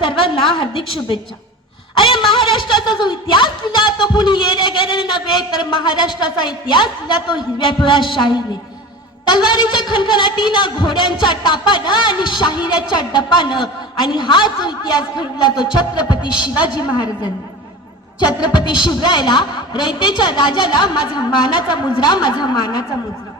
सर्वांना हार्दिक शुभेच्छा. अरे महाराष्ट्राचा जो इतिहास लिहिला तो कुणी येणे गेलेले नव्हे, तर महाराष्ट्राचा इतिहास लिहिला तो हिरव्या पिवळ्या शाहीने, तलवारीच्या खणखणाटीनं, घोड्यांच्या टापानं आणि शाहिऱ्याच्या डपानं. आणि हा जो इतिहास घडला तो छत्रपती शिवाजी महाराजांनी. छत्रपती शिवरायाला, रयतेच्या राजाला माझा मानाचा मुजरा, माझा मानाचा मुजरा.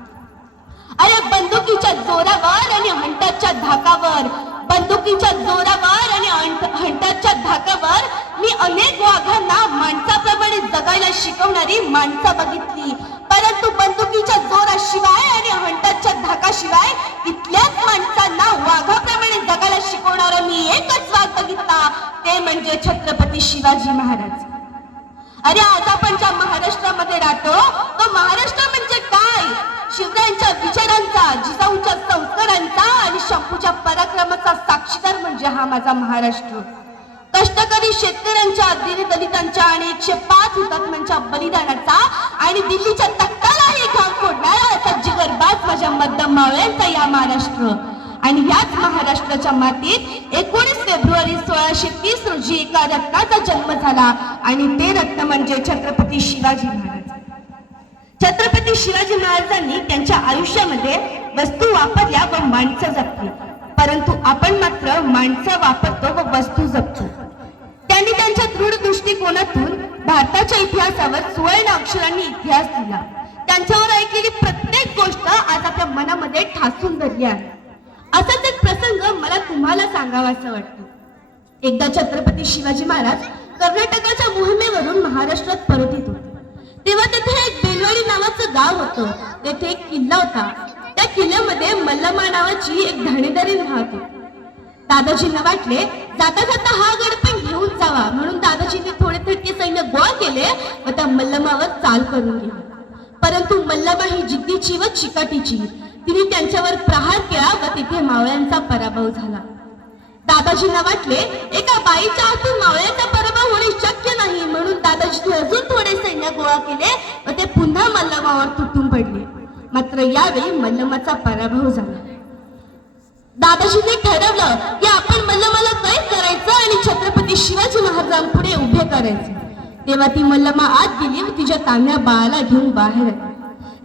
अरे बंदुकीच्या जोरावर आणि हंटाच्या धाकावर, बंदुकीच्या जोरावर आणि हंटाच्या धाकावर मी अनेक वाघांना माणसाप्रमाणे जगायला शिकवणारी माणसं बघितली, परंतु बंदुकीच्या जोराशिवाय आणि हंटाच्या धाकाशिवाय तिथल्याच माणसांना वाघाप्रमाणे जगायला शिकवणारा मी एकच वाघ बघितला, ते म्हणजे छत्रपती शिवाजी महाराज. अरे आज आपण ज्या महाराष्ट्रामध्ये राहतो तो महाराष्ट्र म्हणजे काय? शिवरायांच्या विचारांचा, जिजाऊच्या संस्कारांचा आणि शंभूच्या पराक्रमाचा साक्षीदार म्हणजे हा माझा महाराष्ट्र. कष्टकरी शेतकऱ्यांच्या, दीनदलितांच्या आणि 105 हुतात्म्यांच्या बलिदानाचा आणि दिल्लीच्या तख्तालाही घाम फोडणारा असा जिगरबाज माझ्या मध्यम मावळ्यांचा या महाराष्ट्र. आणि याच महाराष्ट्राच्या मातीत 19 फेब्रुवारी 1630 रोजी एका रत्नाचा जन्म झाला आणि ते रत्न म्हणजे छत्रपती शिवाजी महाराज. छत्रपती शिवाजी महाराजांनी त्यांच्या आयुष्यामध्ये वस्तू वापरल्या व माणसं जपली, परंतु आपण मात्र माणसं वापरतो व वस्तू जपतो. त्यांनी त्यांच्या दृढ दृष्टिकोनातून भारताच्या इतिहासावर सुवर्ण अक्षरांनी इतिहास लिहिला. त्यांच्यावर ऐकलेली प्रत्येक गोष्ट आज आपल्या मनामध्ये ठासून धरली आहे. असाच एक प्रसंग मला तुम्हाला सांगावा असं वाटतं. एकदा छत्रपती शिवाजी महाराज कर्नाटकाच्या मोहिमेवरून महाराष्ट्रात परत येत होते. तेव्हा तेथे एक बेलवाडी नावाचं गाव होतं. तेथे एक किल्ला होता. त्या किल्ल्यामध्ये मल्लमा नावाची एक धाणेदारी राहत होती. दादाजींना वाटले जाता जाता हा गड पण घेऊन जावा, म्हणून दादाजींनी थोडे थोडके सैन्य गोळा केले व त्या मल्लमावर चाल करून गेले. परंतु मल्लमा ही जिद्दीची व चिकाटीची. तिने त्यांच्यावर प्रहार केला व तिथे मावळ्यांचा पराभव झाला. दादाजींना वाटले एका बाईच्या हातून मावळ्यांचा पराभव होणे शक्य नाही, म्हणून दादाजींनी अजून थोडे सैन्य गोळा केले व ते पुन्हा मल्लमावर तुटून पडले. मात्र यावेळी मल्लमाचा पराभव झाला. दादाजींनी ठरवलं की आपण मल्लमाला कैद करायचं आणि छत्रपती शिवाजी महाराजांपुढे उभे करायचे. तेव्हा ती मल्लमा आत गेली व तिच्या तान्ह्या बाळाला घेऊन बाहेर आली.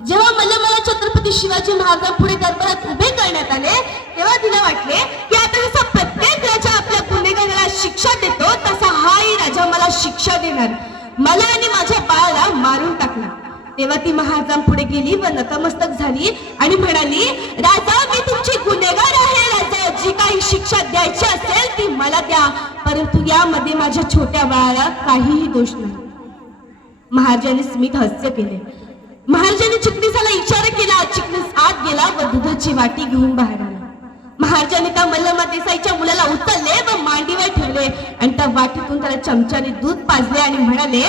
जेव्हा मल्लमाला छत्रपती शिवाजी महाराजांपुढे दरबारात उभे करण्यात आले तेव्हा तिला वाटले की आता जसा प्रत्येक राजा आपल्या गुन्हेगाराला शिक्षा देतो तसा हाही राजा मला शिक्षा देणार, मला आणि माझ्या बाळाला मारून टाकणार. तेव्हा ती महाराजांपुढे गेली व नतमस्तक झाली आणि म्हणाली, राजा मी तुमची गुन्हेगार आहे. राजा जी काही शिक्षा द्यायची असेल ती मला द्या, परंतु यामध्ये माझ्या छोट्या बाळाला काहीही दोष नाही. महाराजांनी स्मित हास्य केले. महाराजांनी चिटणीसाला इशारा केला. चिटणीस आत गेला व दुधाची वाटी घेऊन बाहेर आला. महाराजांनी त्या मल्लमा देसाईच्या मुलाला उचलले व मांडीवर ठेवले आणि त्या वाटीतून त्याला चमच्याने दूध पाजले आणि म्हणाले,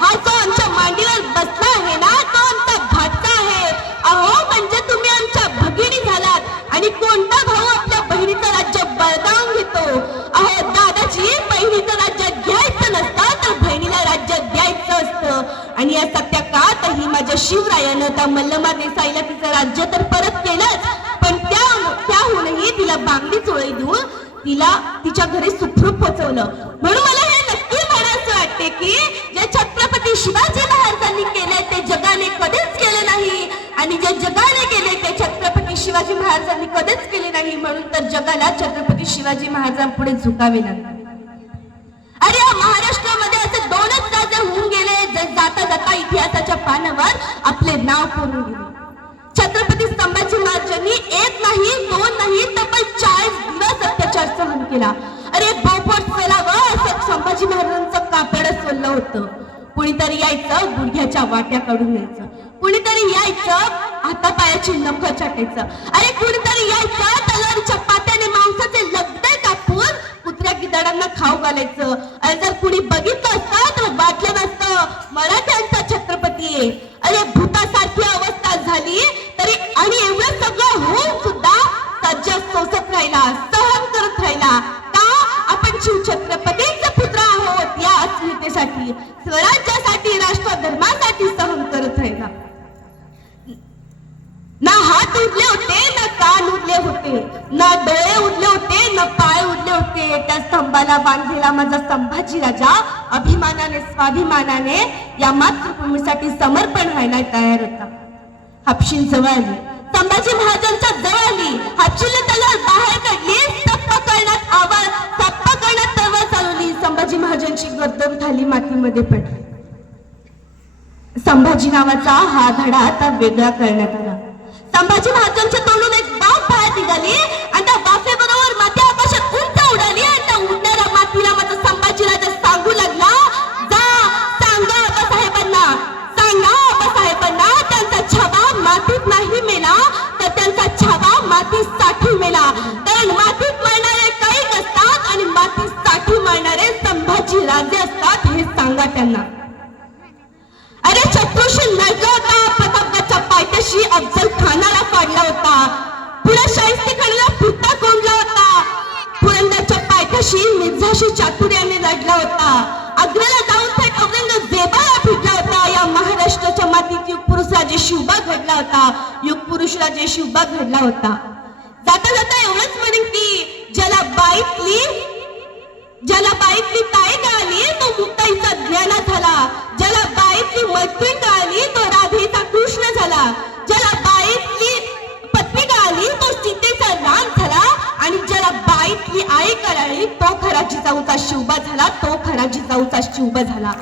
हा जो आमच्या मांडीवर बसला आहे ना तो आमचा भाचा आहे. अहो म्हणजे तुम्ही आमच्या भगिनी झालात आणि कोणता भाऊ आपल्या बहिणीचं राज्य बळकावून घेतो? अहो दादाजी, बहिणीचं राज्य घ्यायचं नसतं तर बहिणीला राज्य द्यायचं असतं. आणि या सत्या काळातही माझ्या शिवरायानं त्या मल्लमा देसाईला तिचं राज्य तर परत केलंच, पण त्याहूनही तिला बांगडी चोळी देऊन तिला तिच्या घरी सुखरूप पोचवलं. म्हणून मला हे नक्की म्हणायचं वाटते की जे छत्रपती शिवाजी महाराजांनी केले ते जगाने कधीच केले नाही आणि जे जगाने केले ते छत्रपती शिवाजी महाराजांनी कधीच केले नाही. म्हणून तर जगाला छत्रपती शिवाजी महाराजांपुढे झुकावे लागले. अरे या महाराष्ट्रामध्ये असे दोनच राजे होऊन गेले जे जाता जाता इतिहासाच्या पानावर आपले नाव कोरून गेले. छत्रपती संभाजी महाराजांनी एक नाही, दोन नाही, तब्बल 40 दिवस अत्याचार सहन केला. अरे बोपोट सोलावं असं संभाजी महाराजांचं कापड सोललं होतं. कुणीतरी यायचं गुडघ्याच्या वाट्या काढून न्यायचं, कुणीतरी यायचं हातापायाची नखं चाटायचं, अरे कुणीतरी यायचं तलवारीच्या पात्याने मांसाचे लगदे कापून कुत्र्या गिधाडांना खाऊ घालायचं. अरे जर कुणी बघितलं असतं तर वाटलं नसतं मराठ्यांचा छत्रपती आहे. अरे भूतासारखी अवस्था झाली तरी आणि एवढं सगळं होऊन सुद्धा सज्ज सोसत राहिला, सहन करत राहिला. का? आपण शिवछत्रपतींचे पुत्र आहोत. या अस्मितेसाठी, स्वराज्यासाठी, राष्ट्रधर्मासाठी सहन करत राहिला. ना हात उरले होते, ना कान उरले होते, ना डोळे उरले होते, ना पाय उरले होते. त्या स्तंभाला गळ्याला बांधलेला माझा संभाजी राजा अभिमानाने स्वाभिमानाने या मातृभूमीसाठी समर्पण व्हायला तयार होता. हापशीन जवळ आली, संभाजी महाराजांच्या जवळ आली, हापशीने तलवार बाहेर काढली, सप्पा करण्यात तलवार चालवली. संभाजी महाराजांची गर्दन खाली मातीमध्ये पडली. संभाजी नावाचा हा धडा आता वेगळा करण्यात आला. संभाजी महाराजांच्या तोंडून एक वाफ बाहेर निघाली आणि त्या वाफेबरोबर माती आकाशात उंच उडाली आणि त्या उडणाऱ्या मातीला माझा संभाजी राजा सांगू लागला, जा सांगा आबासाहेबांना, सांगा आबासाहेबांना त्यांचा छावा मातीत नाही मेला तर त्यांचा छावा मातीत साठी मेला. कारण मातीत मरणारे काही नसतात आणि मातीत साठी मरणारे संभाजी राजे असतात हे सांगा त्यांना. अरे शत्रूशी लढला होता, प्रतापगडच्या पायथ्याशी अफजल खानाला पाडला होता, पुढे शाहिस्तेखानाला पुरता कोंडला होता, पुरंदरच्या पायथ्याशी मिर्झाशी चातुर्याने लढला होता, आग्र्याला जाऊन थेट औरंगजेबाला भिडला होता. या महाराष्ट्राच्या मातीत युगपुरुष राजे शिवबा घडला होता, युगपुरुष राजे शिवबा घडला होता. जाता जाता एवढंच म्हणेन की ज्याला बाईतली ताई कळाली तो मुक्ताईचा ज्ञाना झाला, ज्याला बाईतली मैत्रीण कळाली तो राधेचा कृष्ण झाला, ज्याला बाईतली पत्नी कळाली तो सीतेचा राम झाला आणि ज्याला बाईतली आई कळाली तो खरा जिजाऊचा शिवबा झाला, तो खरा जिजाऊचा शिवबा झाला.